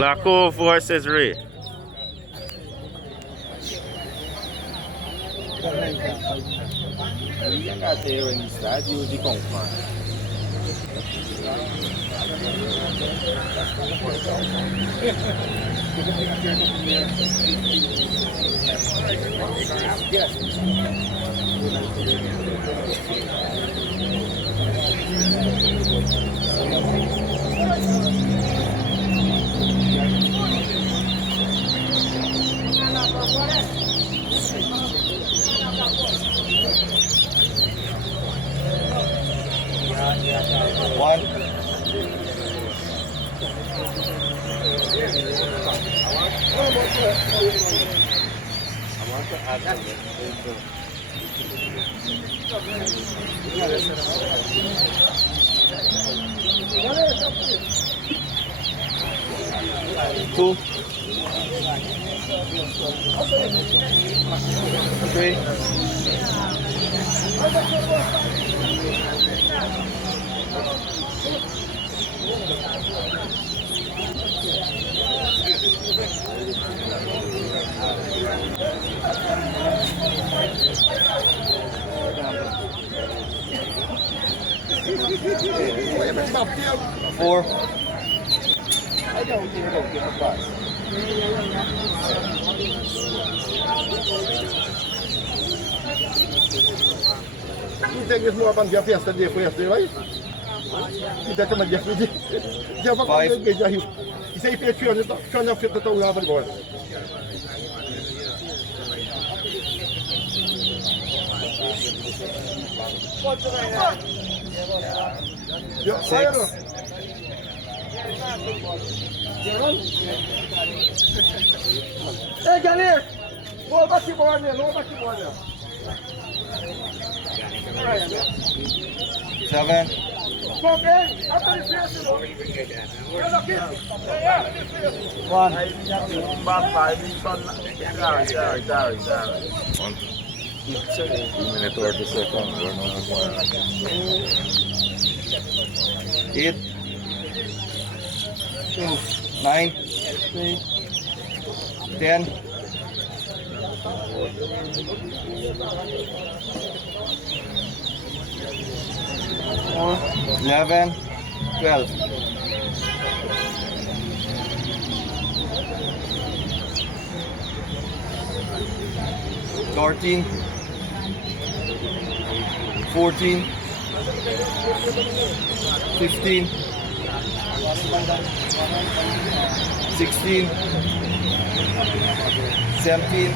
Blacko versus Ray. One. Two. Three. Four. I don't give a fuck. You think it's more about Jeff yesterday for yesterday, right? You think I'm a Jeff? Jeff, he said if you're trying to fit the toe over the board. Six. Hey, Guyana! Roll back the board there, roll back the board there. Seven. One. Minute or 2 seconds. Eight. Nine. 10. 11. 12. 13. 14. 15. 16. 17.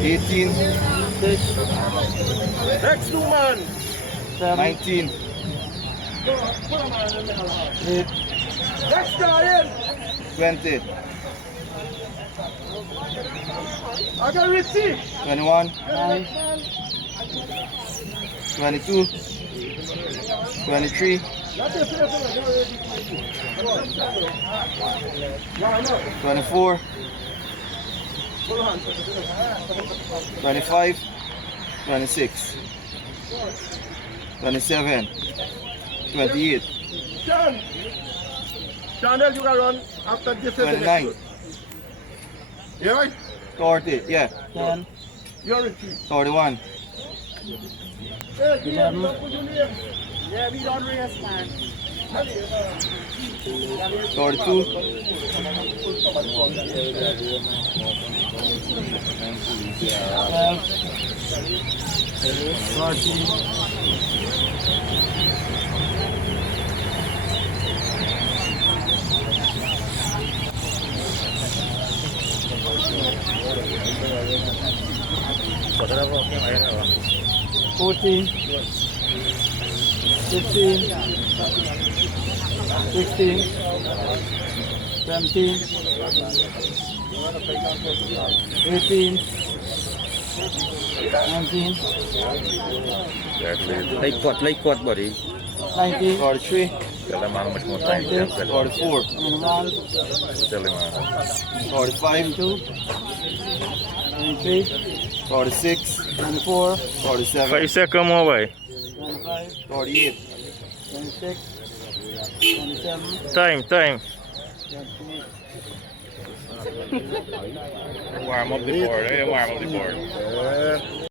18. Next two man. 19. 8. Next guy in. 20. I got receipt. 21. 22. 23. 24. 25. 26. 27. 28. Sean. Channel you can run after this. 29. You right? 30. Yeah. 10. You're receipt. 31. Hey, yeah, we don't race, man. 32. 14. 15. 16. 17. 18. 19. Like what, buddy? 19. 43. Tell him how much more time you have. 44. 21. Tell him 45. 2. 23. 46. 24. 47. 5 seconds more, boy. 25. 48. 26, 27, Time. 28. Warm up the board. Warm up the board.